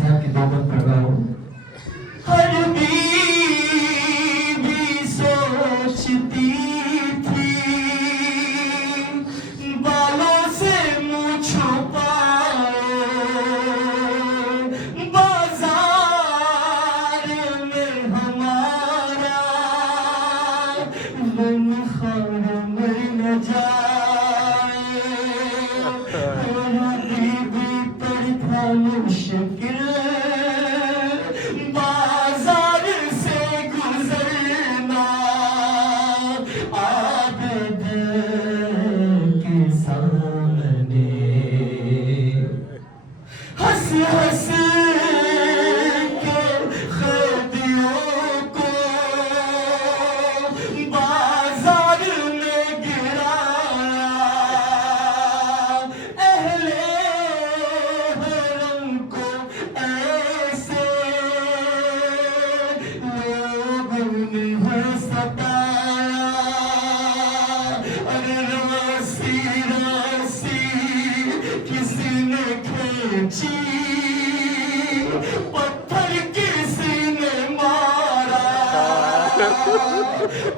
से आपकी दो बंद प्रभाव। हर बीवी सोचती थी बालों से मुँह छुपाए, बाजार में हमारा मन खार मर न जाए। हर बीवी पर था मुश्किल बाजार से गुजरना, आदत के सामने हंस हंस के खैदियों को बाजार में गिराया। अहले हरम को ऐसे लोगों ने सताया। अरे रस्सी रस्सी किसी ने खींची, पत्थर किसी ने मारा।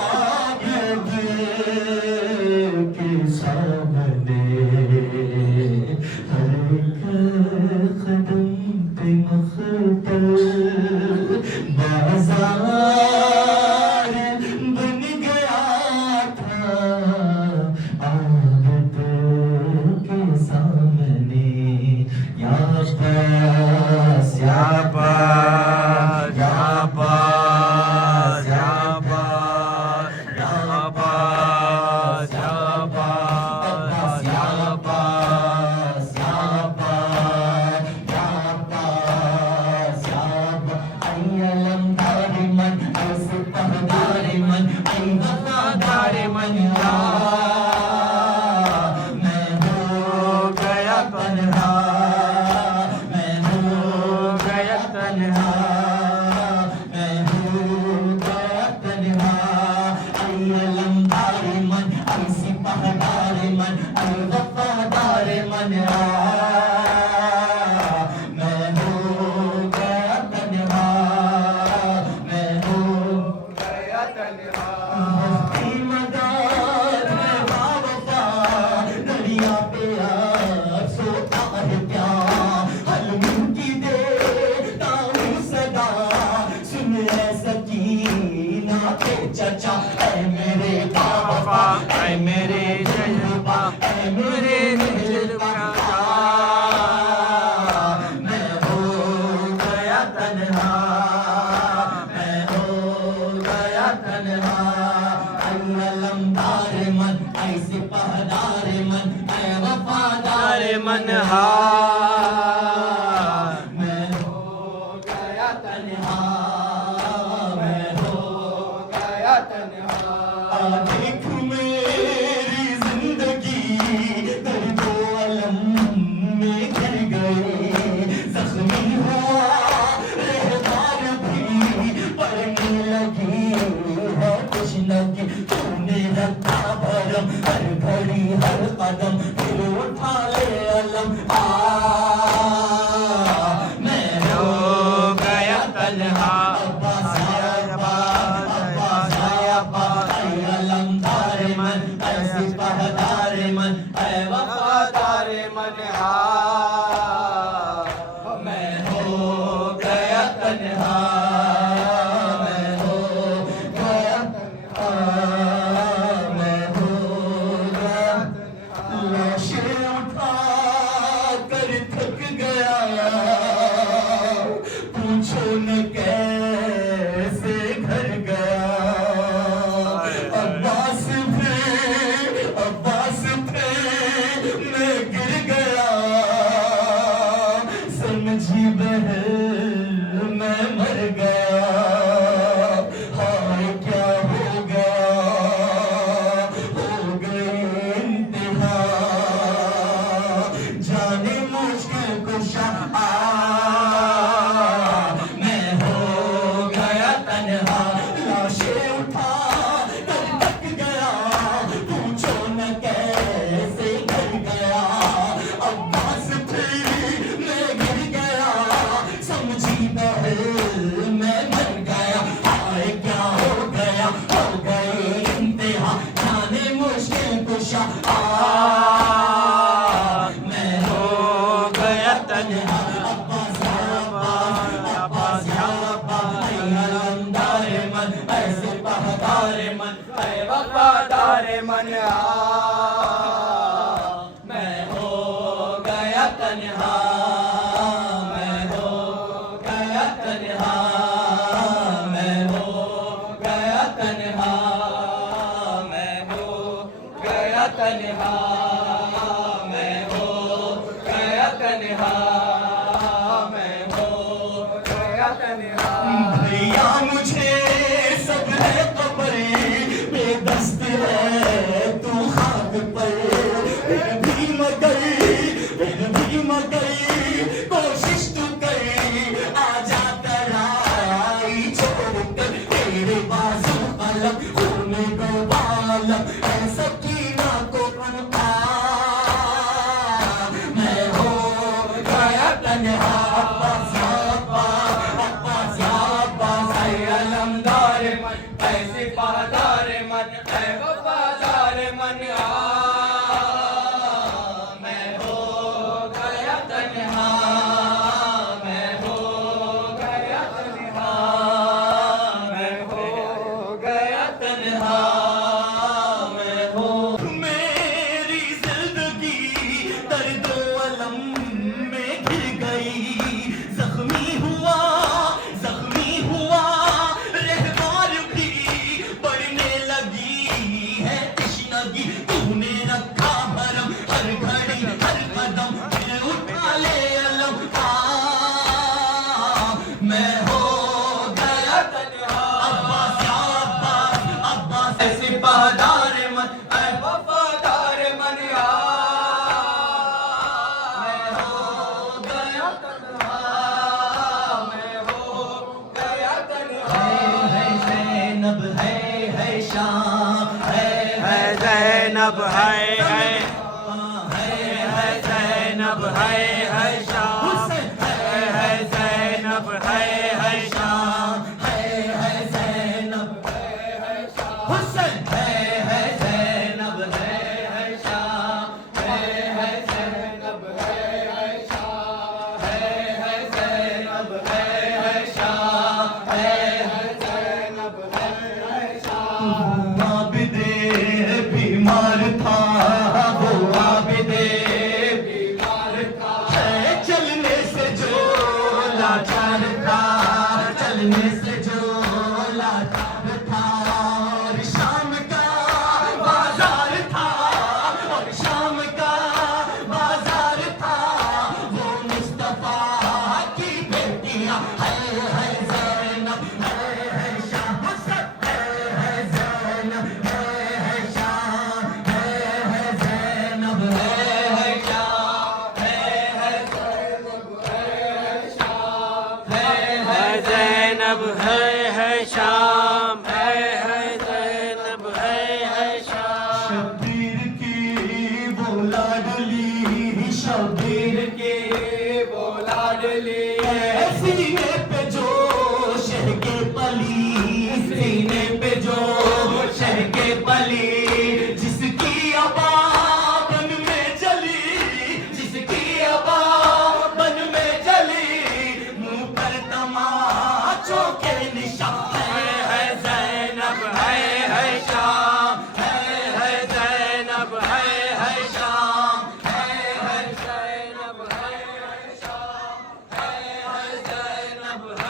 आगे के सामने हर एक कदम पे मखतल, बाजार बन गया था आदत के सामने। या पास या पास या पास या पास या पास या पास या पास या पास या पास या पास। ऐ अलमदार मन, ऐ सिपहदार मन, ऐ वफादार मन, मैं हो गया तन्हा, मैं हो गया तन्हा, मैं हो गया तन्हा। ऐ अलमदार मन, ऐ सिपहदार मन, ऐ वफादार मन, मैं हो गया तन्हा, मैं हो गया तन्हा। मस्ती मदार है बावफा, दरिया पे आज सोता है क्या, हलमिन की देता हूँ सदा, सुन ऐ सकीना के चचा। ऐ मेरे बावफा, ऐ मेरे जलवा, ऐ मेरे दिलवा, मैं हो गया तन्हा, मैं हो गया तन्हा। ऐ अलमदार मन, ऐ सिपहदार मन, ऐ वफादार मन, मैं हो गया तन्हा, मैं हो गया तन्हा। देख मेरी जिंदगी दर्दो अलम में घिर गई, जख्मी हुआ रहबार भी पड़ने लगी है कुछ लगी। तूने रखा भरम हर घड़ी हर कदम, फिर उठा ले अलम। मैं हो गया तन्हा, अब्बास या अब्बास, अब्बास या अब्बास। ऐ अलमदार मन, ऐ सिपहदार मन, ऐ वफादार मन, मैं हो गया तन्हा, मैं हो गया तन्हा, मैं हो गया तन्हा। लाशें उठा कर थक गया, पूछो न कैसे घर गया। अब्बास थे मैं गिर गया, समझी बहन मैं मर गया। हाय क्या हो गया, हो गई इंतहा, जाने मुश्किल कुशा। मैं हो गया तन्हा, लाशें उठा कर थक गया, पूछो न कैसे घर गया। अब्बास थे मैं गिर गया, तन्हा, मैं हो गया तन्हा, मैं हो गया तन्हा, मैं हो गया तन्हा, मैं हो गया तन्हा, मैं हो गया तन्हा, मैं हो गया तन्हा। भैया मुझे सब है खबर, बेदस्त है तू खाक पर, फिर भी मगर कोशिश तू कर, आजा तराई छोड़ कर, तेरे बाजू अलग होने को बालम है सकीना को अनका, मैं हो गया तन्हा, अलमदार मन ऐसे पहदार मन ऐ वफादार मन मैं हो गया तन्हा, मैं हो गया तन्हा, मैं हो गया तन्हा, मैं हो। मेरी जिंदगी दर्द अलम में घिर गई, जख्मी हुआ रहवार भी बढ़ने लगी है तश्नगी, तूने रखा भरम हर घड़ी हर कदम, दिल उठा ले अलम, मैं हो गया तन्हा, अब्बास ऐसे पहदार मन ऐ वफादार मन, मैं हो गया तन्हा, मैं हो गया तन्हा, है ज़ैनब है शाम, है ज़ैनब है ज़ैनब है शाम, है ज़ैनब है शाम, है ज़ैनब हुसैन, है ज़ैनब है शाम, है ज़ैनब है शाम, है ज़ैनब है शाम, है ज़ैनब है शाम। आबिदे बीमार था, वो आबिदे बीमार था, चलने से जो लाचार था, चलने से जो लाचार था, और शाम का बाजार था, और शाम का बाजार था, वो मुस्तफा की बेटियां है ज़ैनब है शाम, है ज़ैनब है शाम, है ज़ैनब है शाम, है ज़ैनब है शाम, है ज़ैनब है शाम, है ज़ैनब है शाम। शब्बीर की वो लाडली, शब्बीर की वो लाडली सीने पे जो शह के पली, सीने पे जो शह के पली, जिसकी अबा बन में जली, जिसकी अबा बन में जली, मुंह पर तमाचों के निशान, है ज़ैनब है शाम, है ज़ैनब है शाम, है ज़ैनब है शाम, है ज़ैनब है